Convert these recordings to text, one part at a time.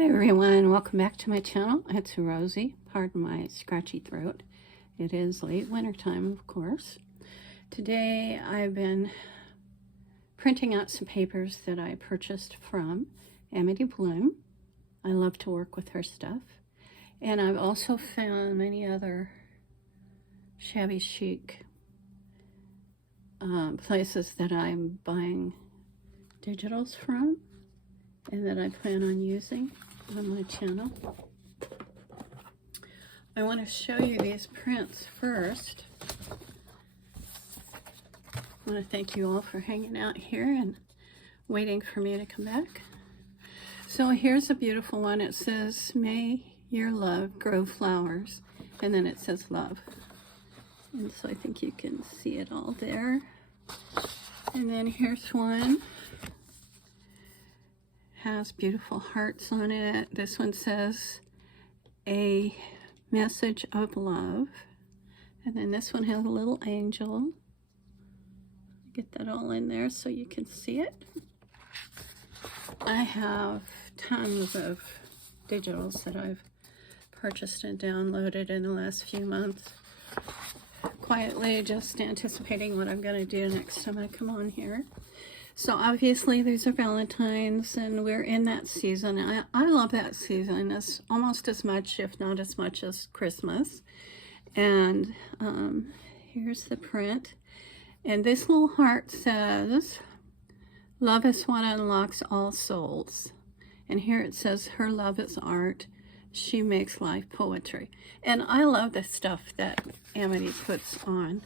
Hi everyone, welcome back to my channel. It's Rosie. Pardon my scratchy throat. It is late winter time, of course. Today I've been printing out some papers that I purchased from Amity Bloom. I love to work with her stuff. And I've also found many other ShabbyChic places that I'm buying digitals from and that I plan on using on my channel. I want to show you these prints first. I want to thank you all for hanging out here and waiting for me to come back. So here's a beautiful one. It says, "May your love grow flowers," and then it says love. And so I think you can see it all there. And then here's one. Has beautiful hearts on it. This one says a message of love, and then this one has a little angel. Get that all in there so you can see it. I have tons of digitals that I've purchased and downloaded in the last few months, quietly just anticipating what I'm going to do next time I come on here. So obviously these are Valentines, and we're in that season. I love that season. It's almost as much, if not as much, as Christmas. And here's the print. And this little heart says, "Love is what unlocks all souls." And here it says, "Her love is art. She makes life poetry." And I love the stuff that Amity puts on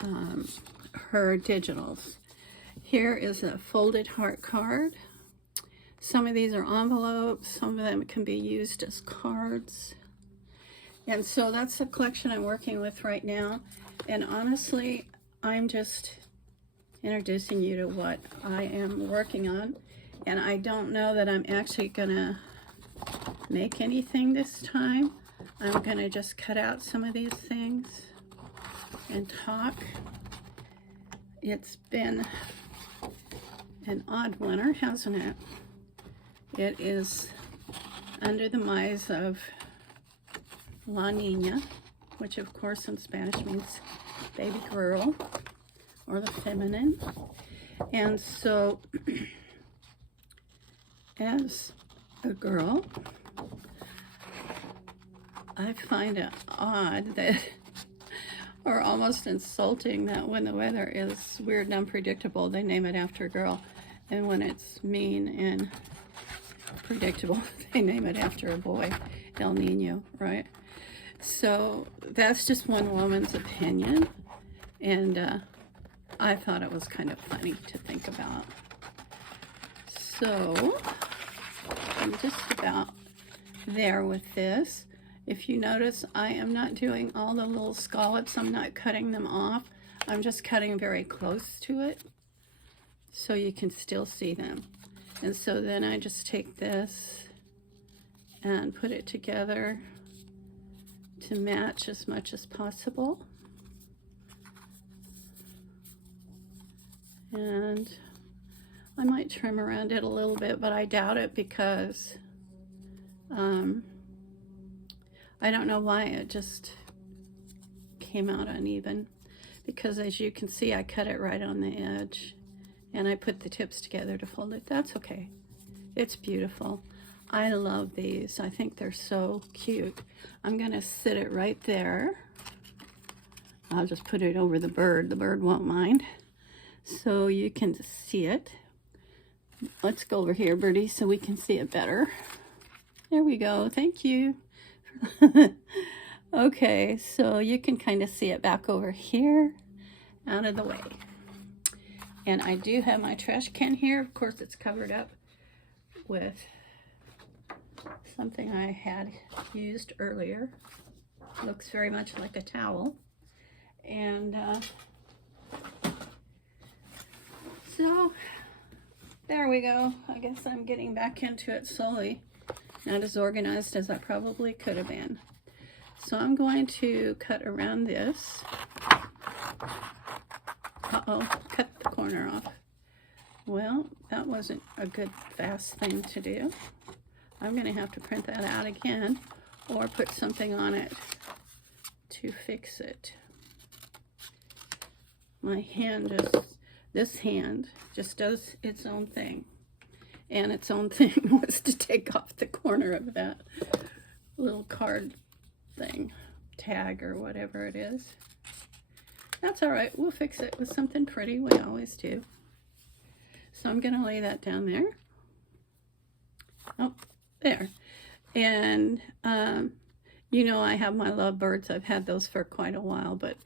her digitals. Here is a folded heart card. Some of these are envelopes. Some of them can be used as cards. And so that's the collection I'm working with right now. And honestly, I'm just introducing you to what I am working on. And I don't know that I'm actually gonna make anything this time. I'm gonna just cut out some of these things and talk. It's been an odd winter, hasn't it? It is under the mise of La Nina, which of course in Spanish means baby girl or the feminine. And so as a girl, I find it odd that, or almost insulting, that when the weather is weird and unpredictable, they name it after a girl. And when it's mean and predictable, they name it after a boy, El Nino, right? So that's just one woman's opinion. And I thought it was kind of funny to think about. So I'm just about there with this. If you notice, I am not doing all the little scallops. I'm not cutting them off. I'm just cutting very close to it so you can still see them. And so then I just take this and put it together to match as much as possible. And I might trim around it a little bit, but I doubt it because I don't know why it just came out uneven, because as you can see, I cut it right on the edge and I put the tips together to fold it. That's okay. It's beautiful. I love these. I think they're so cute. I'm gonna sit it right there. I'll just put it over the bird. The bird won't mind. So you can see it. Let's go over here, Birdie, so we can see it better. There we go. Thank you. Okay, so you can kind of see it back over here, out of the way. And I do have my trash can here. Of course, it's covered up with something I had used earlier. Looks very much like a towel. And so there we go. I guess I'm getting back into it slowly. Not as organized as I probably could have been. So I'm going to cut around this. Uh-oh, cut the corner off. Well, that wasn't a good fast thing to do. I'm going to have to print that out again or put something on it to fix it. My hand just, this hand just does its own thing. And its own thing was to take off the corner of that little card thing, tag or whatever it is. That's all right. We'll fix it with something pretty. We always do. So I'm going to lay that down there. Oh, there. And, you know, I have my lovebirds. I've had those for quite a while, but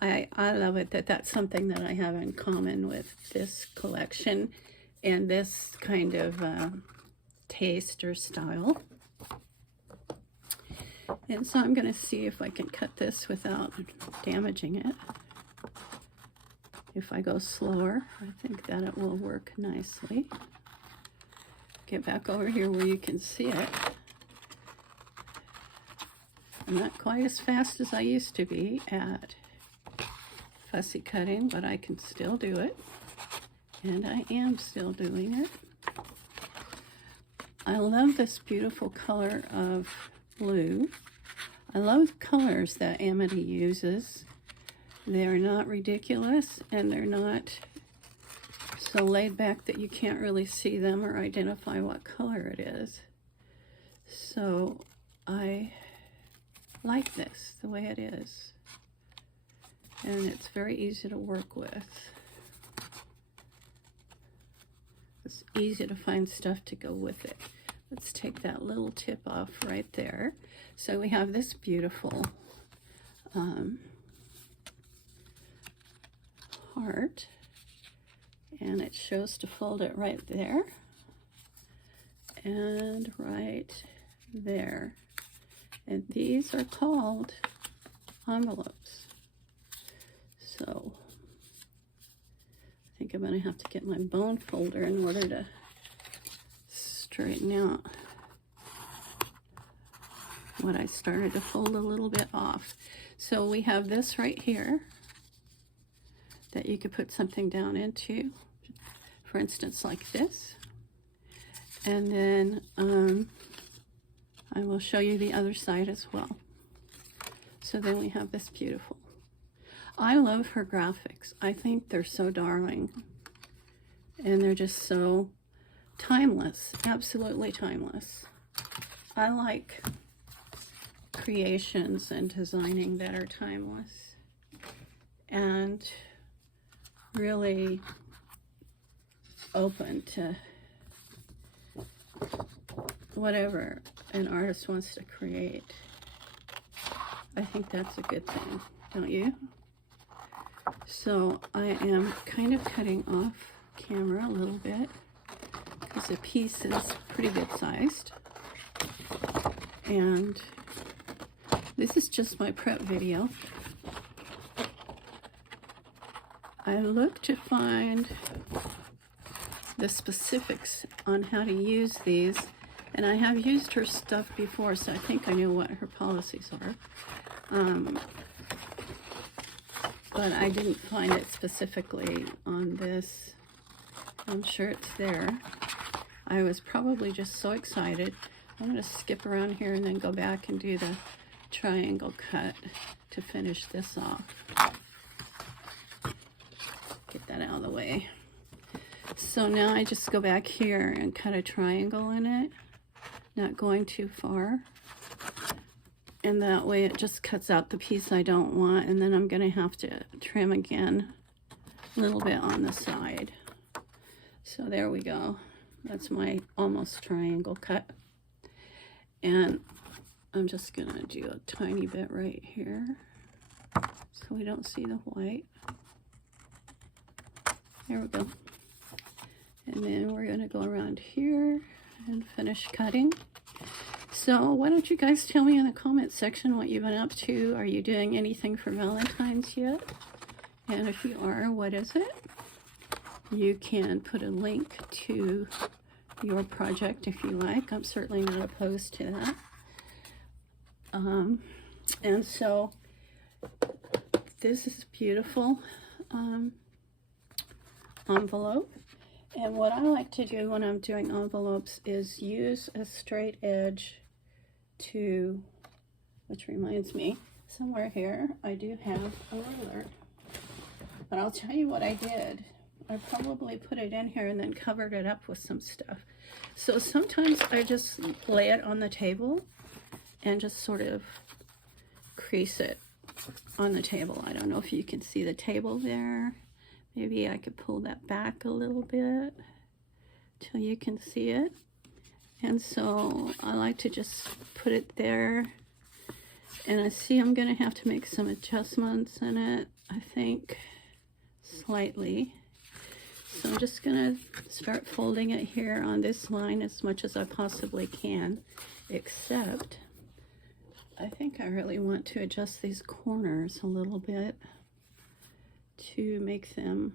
I love it that that's something that I have in common with this collection and this kind of taste or style. And so I'm going to see if I can cut this without damaging it. If I go slower, I think that it will work nicely. Get back over here where you can see it. I'm not quite as fast as I used to be at fussy cutting, but I can still do it. And I am still doing it. I love this beautiful color of blue. I love the colors that Amity uses. They're not ridiculous, and they're not so laid back that you can't really see them or identify what color it is. So I like this the way it is. And it's very easy to work with. It's easy to find stuff to go with it. Let's take that little tip off right there. So we have this beautiful heart, and it shows to fold it right there and right there. And these are called envelopes. So I think I'm going to have to get my bone folder in order to straighten out what I started to fold a little bit off. So we have this right here that you could put something down into, for instance, like this. And then I will show you the other side as well. So then we have this beautiful. I love her graphics. I think they're so darling. And they're just so timeless, absolutely timeless. I like creations and designing that are timeless and really open to whatever an artist wants to create. I think that's a good thing, don't you? So I am kind of cutting off camera a little bit because the piece is pretty good sized. And this is just my prep video. I looked to find the specifics on how to use these, and I have used her stuff before, so I think I knew what her policies are. But I didn't find it specifically on this. I'm sure it's there. I was probably just so excited. I'm going to skip around here and then go back and do the triangle cut to finish this off. Get that out of the way. So now I just go back here and cut a triangle in it, not going too far. And that way it just cuts out the piece I don't want, and then I'm going to have to trim again a little bit on the side. So there we go. That's my almost triangle cut. And I'm just going to do a tiny bit right here so we don't see the white. There we go. And then we're going to go around here and finish cutting. So why don't you guys tell me in the comment section what you've been up to? Are you doing anything for Valentine's yet? And if you are, what is it? You can put a link to your project if you like. I'm certainly not opposed to that. And so this is a beautiful envelope. And what I like to do when I'm doing envelopes is use a straight edge to, which reminds me, somewhere here I do have a ruler. But I'll tell you what I did. I probably put it in here and then covered it up with some stuff. So sometimes I just lay it on the table and just sort of crease it on the table. I don't know if you can see the table there. Maybe I could pull that back a little bit till you can see it. And so I like to just put it there. And I see I'm going to have to make some adjustments in it, I think, slightly. So I'm just going to start folding it here on this line as much as I possibly can, except I think I really want to adjust these corners a little bit to make them,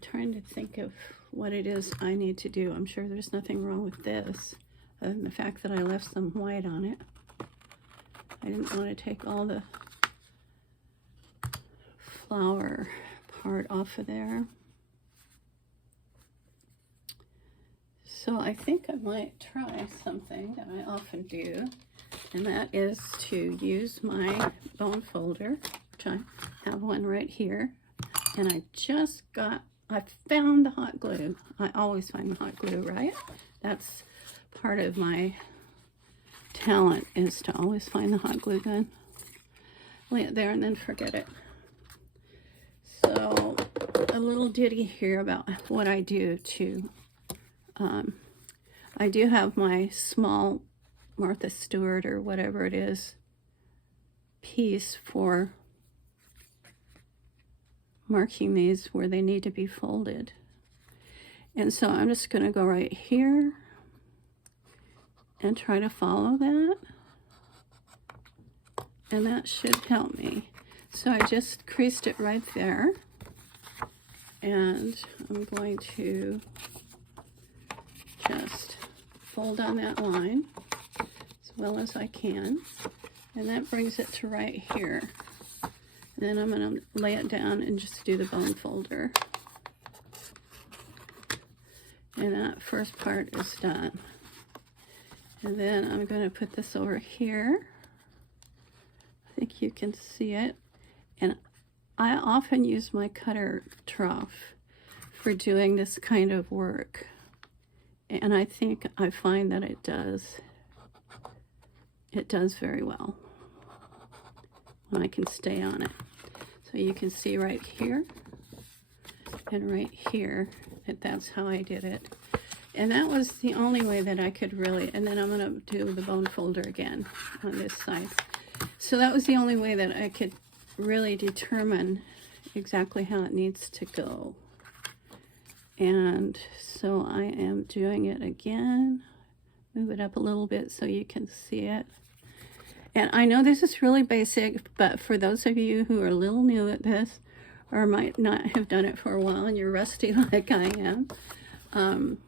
trying to think of what it is I need to do. I'm sure there's nothing wrong with this, other than the fact that I left some white on it. I didn't want to take all the flower part off of there. So I think I might try something that I often do, and that is to use my bone folder, which I have one right here, and I found the hot glue. I always find the hot glue, right? That's part of my talent, is to always find the hot glue gun. Lay it there and then forget it. So a little ditty here about what I do to, I do have my small Martha Stewart or whatever it is piece for marking these where they need to be folded. And so I'm just going to go right here and try to follow that. And that should help me. So I just creased it right there. And I'm going to just fold on that line as well as I can. And that brings it to right here. Then I'm going to lay it down and just do the bone folder. And that first part is done. And then I'm going to put this over here. I think you can see it. And I often use my cutter trough for doing this kind of work. And I think I find that it does very well when I can stay on it. So you can see right here and right here that that's how I did it. And that was the only way that I could really, and then I'm going to do the bone folder again on this side. So that was the only way that I could really determine exactly how it needs to go. And so I am doing it again. Move it up a little bit so you can see it. And I know this is really basic, but for those of you who are a little new at this, or might not have done it for a while and you're rusty like I am,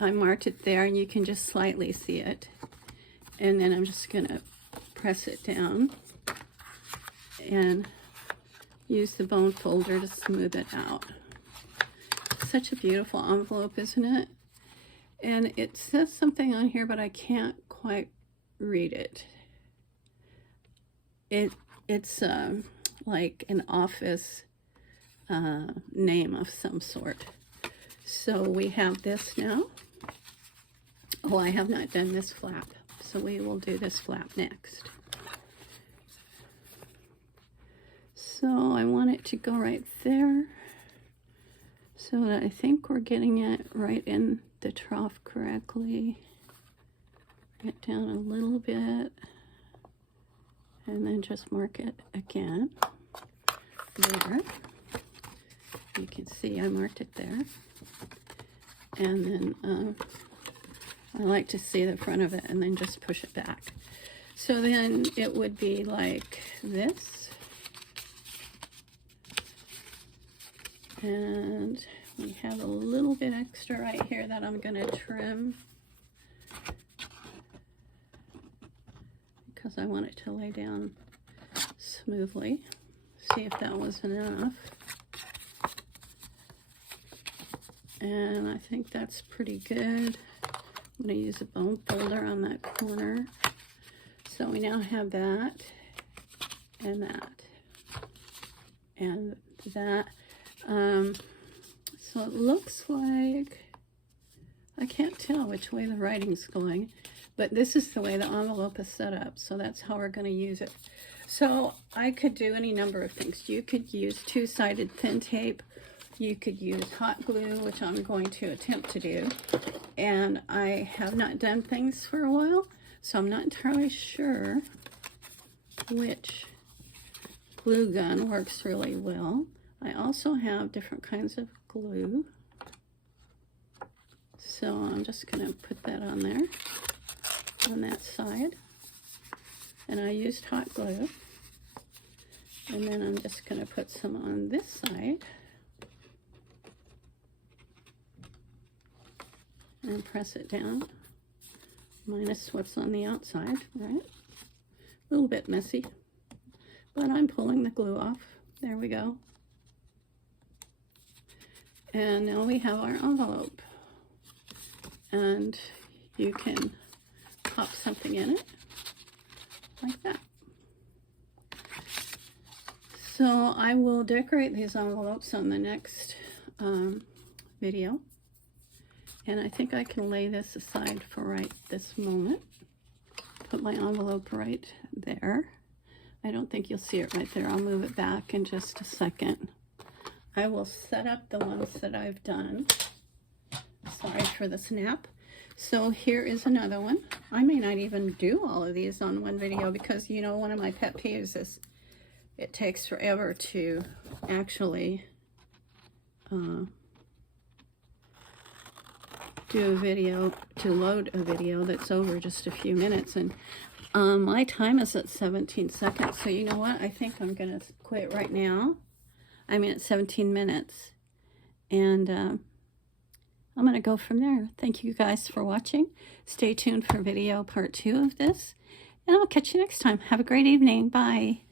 I marked it there and you can just slightly see it. And then I'm just going to press it down and use the bone folder to smooth it out. Such a beautiful envelope, isn't it? And it says something on here, but I can't quite read it. It's like an office name of some sort. So we have this now. Oh, I have not done this flap, so we will do this flap next. So I want it to go right there, so that I think we're getting it right in the trough correctly. Get down a little bit, and then just mark it again. There. You can see I marked it there. And then I like to see the front of it and then just push it back. So then it would be like this. And we have a little bit extra right here that I'm going to trim, because I want it to lay down smoothly. See if that was enough. And I think that's pretty good. I'm going to use a bone folder on that corner. So we now have that and that and that. So it looks like, I can't tell which way the writing's going, but this is the way the envelope is set up. So that's how we're going to use it. So I could do any number of things. You could use two-sided thin tape. You could use hot glue, which I'm going to attempt to do. And I have not done things for a while, so I'm not entirely sure which glue gun works really well. I also have different kinds of glue. So I'm just going to put that on there, on that side. And I used hot glue. And then I'm just going to put some on this side. And press it down, minus what's on the outside, right? A little bit messy, but I'm pulling the glue off. There we go. And now we have our envelope. And you can pop something in it, like that. So I will decorate these envelopes on the next video. And I think I can lay this aside for right this moment. Put my envelope right there. I don't think you'll see it right there. I'll move it back in just a second. I will set up the ones that I've done. Sorry for the snap. So here is another one. I may not even do all of these on one video because, you know, one of my pet peeves is it takes forever to actually do a video, to load a video that's over just a few minutes. And my time is at 17 seconds. So you know what? I think I'm going to quit right now. I mean, it's 17 minutes. And I'm going to go from there. Thank you guys for watching. Stay tuned for video part 2 of this. And I'll catch you next time. Have a great evening. Bye.